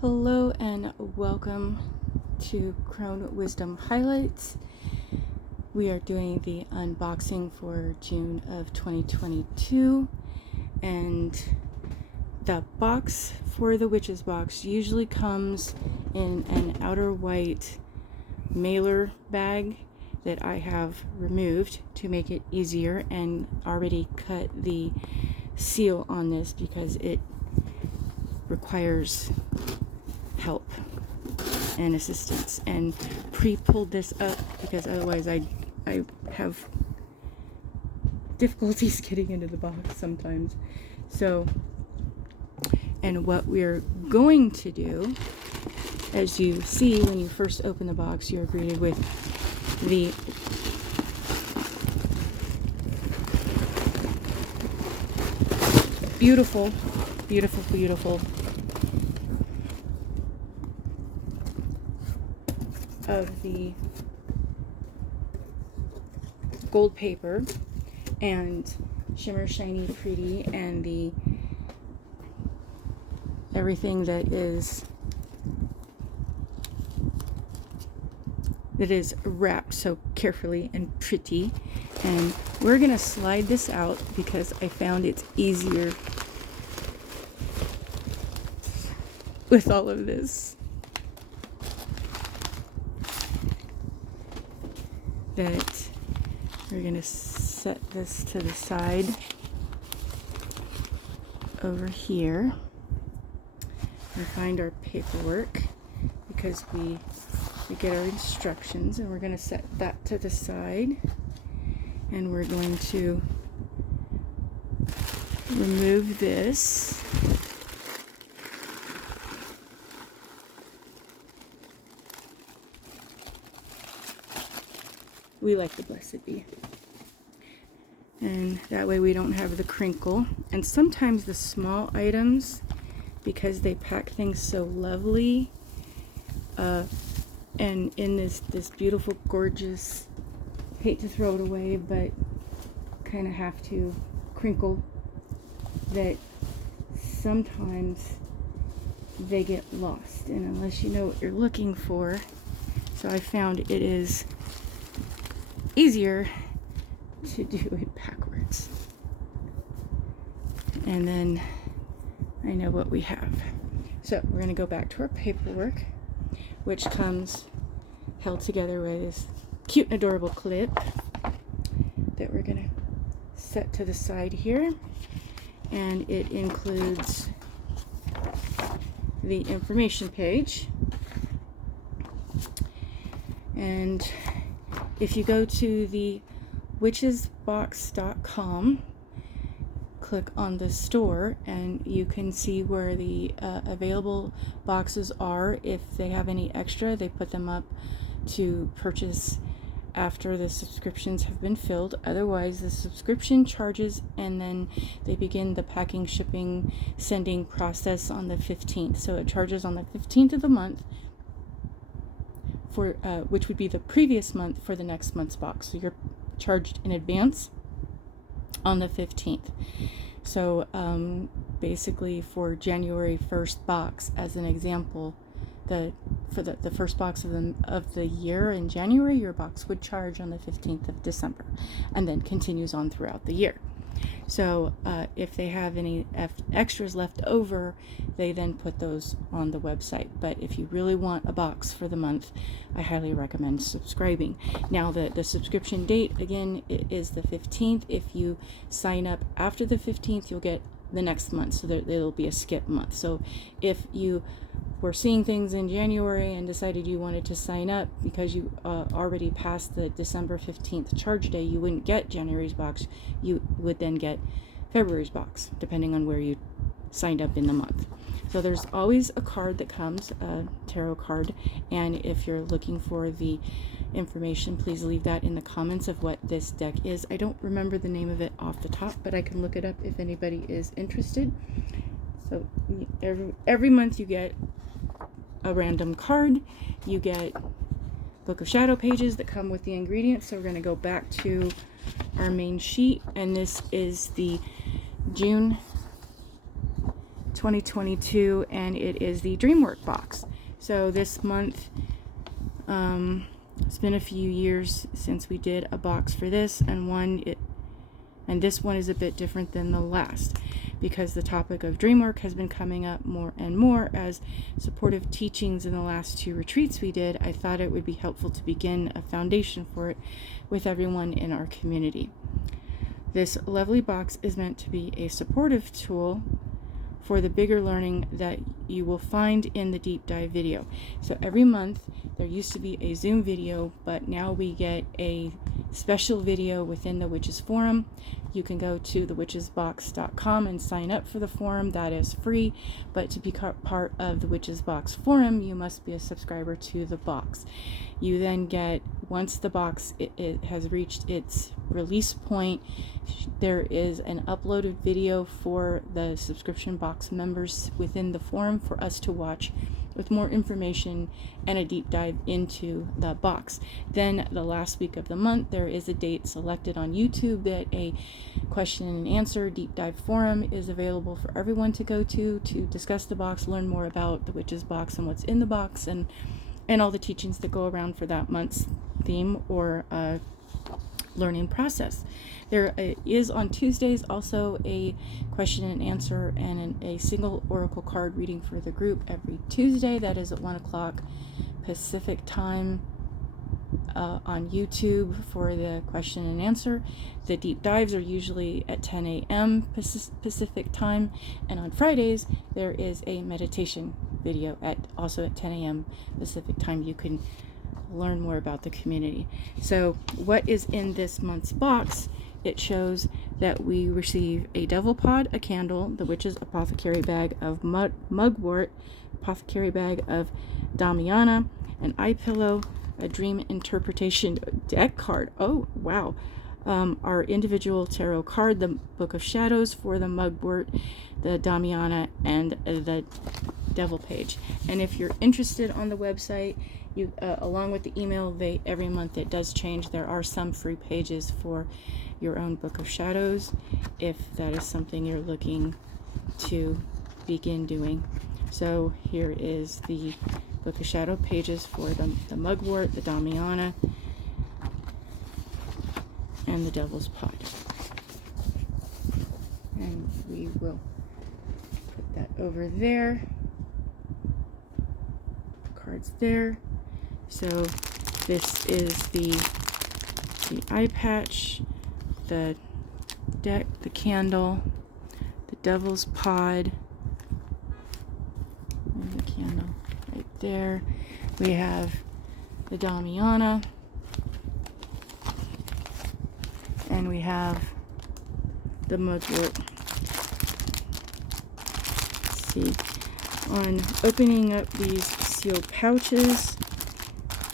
Hello and welcome to Crone Wisdom Highlights. We are doing the unboxing for June of 2022, and the box for the Witch's Box usually comes in an outer white mailer bag that I have removed to make it easier, and already cut the seal on this because it requires help and assistance, and pre-pulled this up because otherwise I have difficulties getting into the box sometimes. So, and what we're going to do, as you see when you first open the box, you're greeted with the beautiful of the gold paper and shimmer shiny pretty, and the everything that is wrapped so carefully and pretty. And we're gonna slide this out because I found it's easier with all of this. That we're going to set this to the side over here and find our paperwork, because we get our instructions, and we're going to set that to the side, and we're going to remove this. We like the Blessed Be. And that way we don't have the crinkle. And sometimes the small items, because they pack things so lovely, and in this beautiful, gorgeous, hate to throw it away, but kind of have to crinkle, that sometimes they get lost. And unless you know what you're looking for, so I found it is easier to do it backwards. And then I know what we have. So we're going to go back to our paperwork, which comes held together with this cute and adorable clip that we're going to set to the side here. And it includes the information page. And if you go to the witchesbox.com, click on the store, and you can see where the available boxes are. If they have any extra, they put them up to purchase after the subscriptions have been filled. Otherwise, the subscription charges, and then they begin the packing, shipping, sending process on the 15th. So it charges on the 15th of the month, for which would be the previous month for the next month's box. So you're charged in advance on the 15th. So basically for January 1st box, as an example, for the first box of the year in January, your box would charge on the 15th of December, and then continues on throughout the year. So if they have any extras left over, they then put those on the website. But if you really want a box for the month, I highly recommend subscribing. Now the subscription date, again, is the 15th. If you sign up after the 15th, you'll get the next month, so there'll be a skip month. So if you were seeing things in January and decided you wanted to sign up because you already passed the December 15th charge day, you wouldn't get January's box. You would then get February's box, depending on where you signed up in the month. So there's always a card that comes, a tarot card, and if you're looking for the information, please leave that in the comments of what this deck is. I don't remember the name of it off the top, but I can look it up if anybody is interested. So every month you get a random card. You get Book of Shadow pages that come with the ingredients. So we're going to go back to our main sheet, and this is the June 2022, and it is the DreamWork box. So this month, it's been a few years since we did a box for this, and this one is a bit different than the last because the topic of DreamWork has been coming up more and more as supportive teachings in the last 2 retreats we did. I thought it would be helpful to begin a foundation for it with everyone in our community. This lovely box is meant to be a supportive tool for the bigger learning that you will find in the deep dive video. So every month there used to be a Zoom video, but now we get a special video within the Witches Forum. You can go to thewitchesbox.com and sign up for the forum. That is free, but to be part of the Witches Box forum, you must be a subscriber to the box. You then get, once the box it has reached its release point, there is an uploaded video for the subscription box members within the forum for us to watch with more information and a deep dive into the box. Then the last week of the month, there is a date selected on YouTube that a question and answer deep dive forum is available for everyone to go to discuss the box, learn more about the Witches Box and what's in the box, and all the teachings that go around for that month's theme or learning process. There is on Tuesdays also a question and answer and a single oracle card reading for the group every Tuesday. That is at 1 o'clock Pacific time on YouTube for the question and answer. The deep dives are usually at 10 a.m. Pacific time, and on Fridays there is a meditation video also at 10 a.m. Pacific time. You can learn more about the community. So what is in this month's box? It shows that we receive a devil pod, a candle, the witch's apothecary bag of mugwort, apothecary bag of Damiana, an eye pillow, a dream interpretation deck card. Oh wow. Our individual tarot card, the Book of Shadows for the mugwort, the Damiana, and the devil page. And if you're interested, on the website, you along with the email, every month it does change. There are some free pages for your own Book of Shadows if that is something you're looking to begin doing. So here is the Book of Shadow pages for the mugwort, the Damiana, and the devil's pod. And we will put that over there. Cards there. So this is the eye patch, the deck, the candle, the devil's pod, and the candle right there. We have the Damiana, and we have the mugwort. Let's see. On opening up these sealed pouches,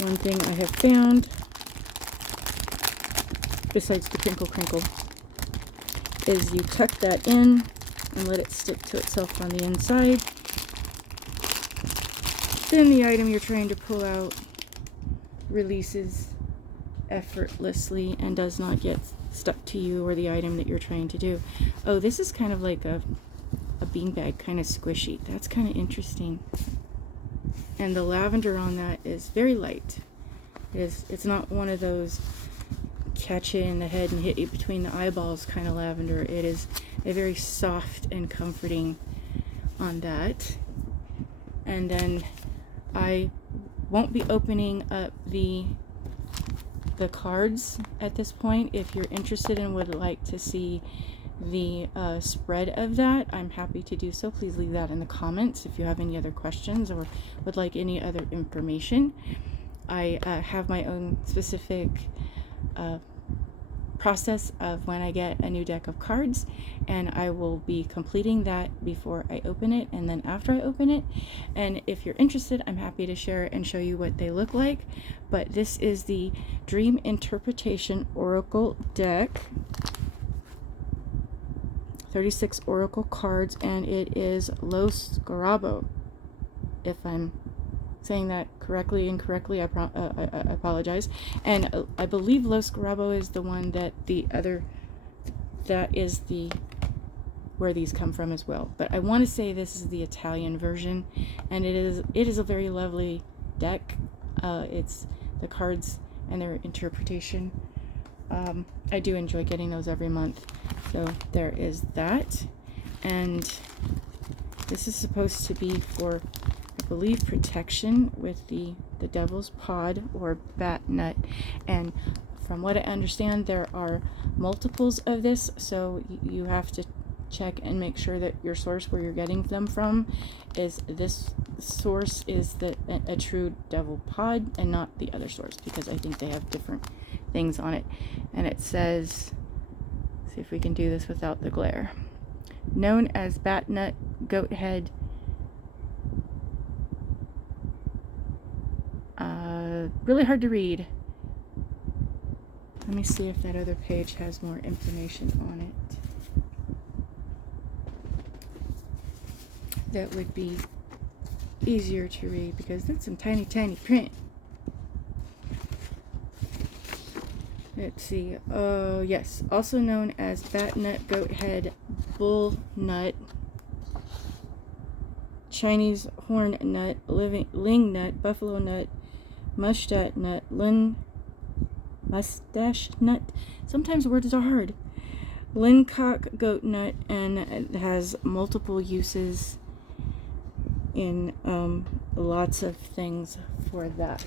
one thing I have found, besides the crinkle crinkle, is you tuck that in and let it stick to itself on the inside. Then the item you're trying to pull out releases effortlessly and does not get stuck to you or the item that you're trying to do. Oh, this is kind of like a beanbag, kind of squishy. That's kind of interesting. And the lavender on that is very light. It's not one of those catch you in the head and hit you between the eyeballs kind of lavender. It is a very soft and comforting on that. And then I won't be opening up the cards at this point. If you're interested and would like to see the spread of that, I'm happy to do so. Please leave that in the comments if you have any other questions or would like any other information. I have my own specific process of when I get a new deck of cards, and I will be completing that before I open it and then after I open it. And if you're interested, I'm happy to share and show you what they look like. But this is the Dream Interpretation Oracle deck, 36 oracle cards, and it is Los Garabo. If I'm saying that correctly, incorrectly, I apologize. And I believe Los Garabo is the one that is the where these come from as well. But I want to say this is the Italian version, and it is a very lovely deck. It's the cards and their interpretation. I do enjoy getting those every month. So there is that. And this is supposed to be for, I believe, protection with the devil's pod or bat nut. And from what I understand, there are multiples of this, so you have to check and make sure that your source where you're getting them from is this source is a true devil pod and not the other source, because I think they have different things on it. And it says, see if we can do this without the glare, known as bat nut, goat head, really hard to read. Let me see if that other page has more information on it. That would be easier to read because that's some tiny, tiny print. Let's see. Oh, yes. Also known as bat nut, goat head, bull nut, Chinese horn nut, ling nut, buffalo nut, mustache nut, mustache nut. Sometimes words are hard. Lincock goat nut, and it has multiple uses in lots of things for that.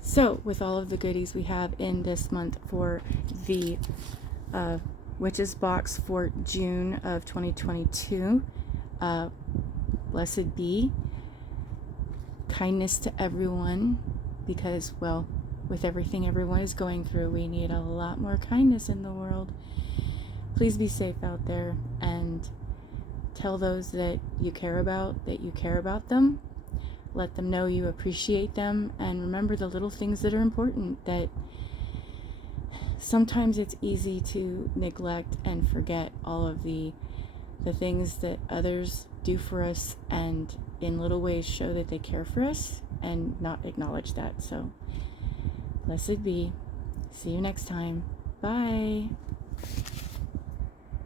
So, with all of the goodies we have in this month for the Witches box for June of 2022, blessed be, kindness to everyone, because, well, with everything everyone is going through, we need a lot more kindness in the world. Please be safe out there, and tell those that you care about them. Let them know you appreciate them, and remember the little things that are important, that sometimes it's easy to neglect and forget all of the things that others do for us, and in little ways show that they care for us and not acknowledge that. So, blessed be. See you next time. Bye.